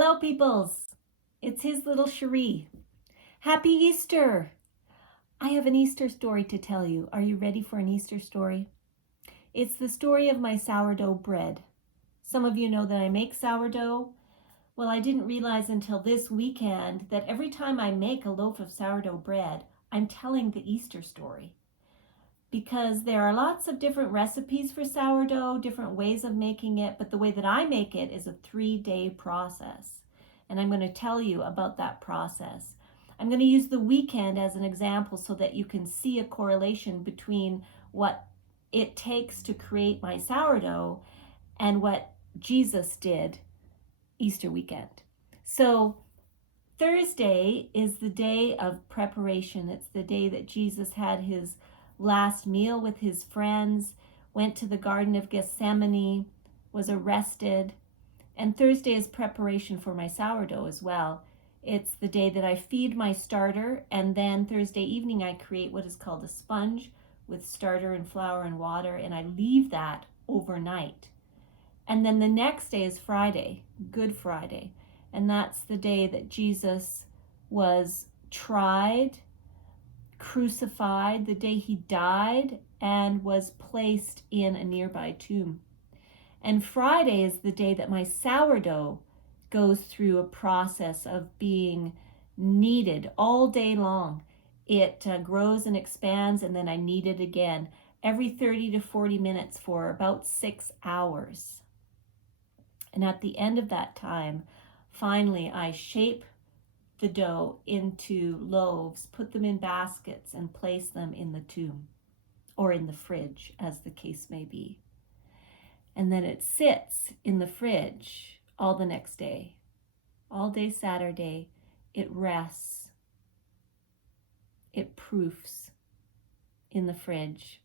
Hello, peoples. It's his little Cherie. Happy Easter. I have an Easter story to tell you. Are you ready for an Easter story? It's the story of my sourdough bread. Some of you know that I make sourdough. Well, I didn't realize until this weekend that every time I make a loaf of sourdough bread, I'm telling the Easter story. Because there are lots of different recipes for sourdough, different ways of making it, but the way that I make it is a 3-day process. And I'm going to tell you about that process. I'm going to use the weekend as an example so that you can see a correlation between what it takes to create my sourdough and what Jesus did Easter weekend. So Thursday is the day of preparation. It's the day that Jesus had his last meal with his friends, went to the Garden of Gethsemane, was arrested. And Thursday is preparation for my sourdough as well. It's the day that I feed my starter, and then Thursday evening I create what is called a sponge with starter and flour and water, and I leave that overnight. And then the next day is Friday, Good Friday, and that's the day that Jesus was tried, crucified, the day he died and was placed in a nearby tomb. And Friday is the day that my sourdough goes through a process of being kneaded all day long. It grows and expands, and then I knead it again every 30 to 40 minutes for about 6 hours. And at the end of that time, finally, I shape the dough into loaves, put them in baskets, and place them in the tomb or in the fridge, as the case may be. And then it sits in the fridge all the next day. All day Saturday, it rests. It proofs in the fridge.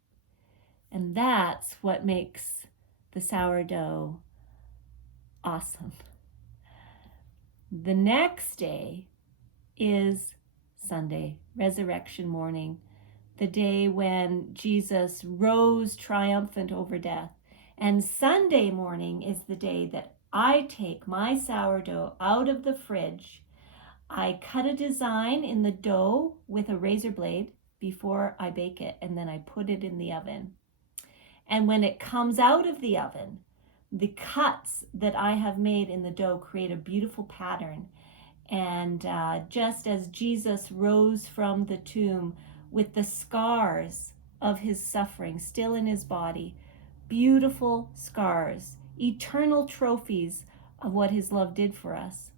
And that's what makes the sourdough awesome. The next day is Sunday, resurrection morning, the day when Jesus rose triumphant over death. And Sunday morning is the day that I take my sourdough out of the fridge. I cut a design in the dough with a razor blade before I bake it, and then I put it in the oven. And when it comes out of the oven, the cuts that I have made in the dough create a beautiful pattern. And just as Jesus rose from the tomb with the scars of his suffering still in his body, beautiful scars, eternal trophies of what his love did for us.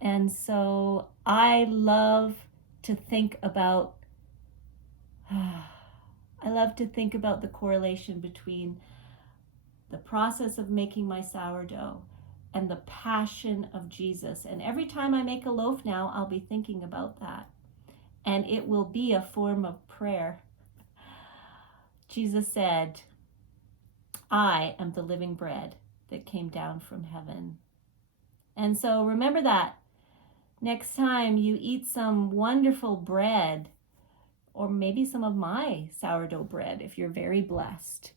And so I love to think about the correlation between the process of making my sourdough and the passion of Jesus. And every time I make a loaf now, I'll be thinking about that. And it will be a form of prayer. Jesus said, I am the living bread that came down from heaven. And so remember that next time you eat some wonderful bread, or maybe some of my sourdough bread, if you're very blessed,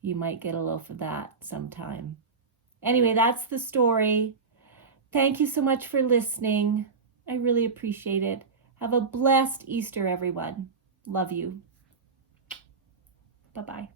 you might get a loaf of that sometime. Anyway, that's the story. Thank you so much for listening. I really appreciate it. Have a blessed Easter, everyone. Love you. Bye-bye.